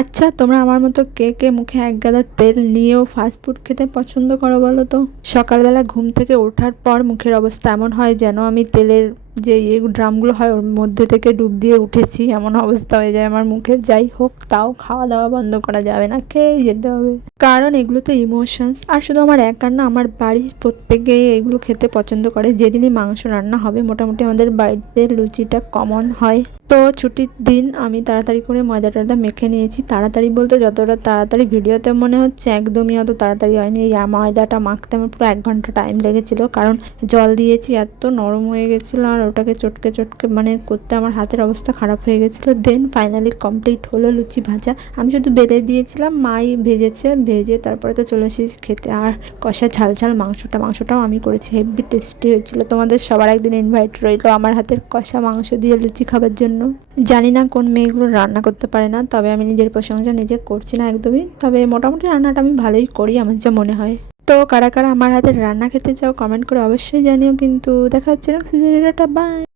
আচ্ছা, তোমরা আমার মতো কে কে মুখে এক গাদা তেল নিয়েও ফাস্ট ফুড খেতে পছন্দ করো বলো তো? সকালবেলা ঘুম থেকে ওঠার পর মুখের অবস্থা এমন হয় যেন আমি তেলের যে ড্রামগুলো হয় ওর মধ্যে থেকে ডুব দিয়ে উঠেছি, এমন অবস্থা হয়ে যায় আমার মুখের। যাই হোক, তাও খাওয়া দাওয়া বন্ধ করা যাবে না, খেয়েই যেতে হবে, কারণ এগুলো তো ইমোশনস। আর শুধু আমার একার না, আমার বাড়ির প্রত্যেকে এগুলো খেতে পছন্দ করে। যেদিনই মাংস রান্না হবে মোটামুটি আমাদের বাড়িতে লুচিটা কমন হয়। তো ছুটির দিন আমি তাড়াতাড়ি করে ময়দা টয়দা মেখে নিয়েছি। তাড়াতাড়ি বলতে যতটা তাড়াতাড়ি ভিডিওতে মনে হচ্ছে একদমই অত তাড়াতাড়ি হয়নি। এই ময়দাটা মাখতে আমার পুরো 1 ঘন্টা টাইম লেগেছিলো, কারণ জল দিয়েছি, এত নরম হয়ে গেছিলো আর ওটাকে চটকে চটকে মানে করতে আমার হাতের অবস্থা খারাপ হয়ে গেছিলো। দেন ফাইনালি কমপ্লিট হলো লুচি ভাজা। আমি শুধু বেলে দিয়েছিলাম, মাই ভেজেছে, ভেজে তারপরে তো চলে এসেছি খেতে। আর কষা ঝাল ঝাল মাংসটাও আমি করেছি, হেভি টেস্টি হয়েছিল। তোমাদের সবার একদিন ইনভাইট রইলো আমার হাতের কষা মাংস দিয়ে লুচি খাবার জন্য। জানি না কোন মেয়েগুলো রান্না করতে পারে না, তবে আমি নিজের প্রশংসা নিজে করছি না একদমই, তবে মোটামুটি রান্নাটা আমি ভালোই করি আমার যা মনে হয়। তো কারা কারা আমার হাতের রান্না খেতে চাও কমেন্ট করে অবশ্যই জানিও। কিন্তু দেখা হচ্ছে না, বাই।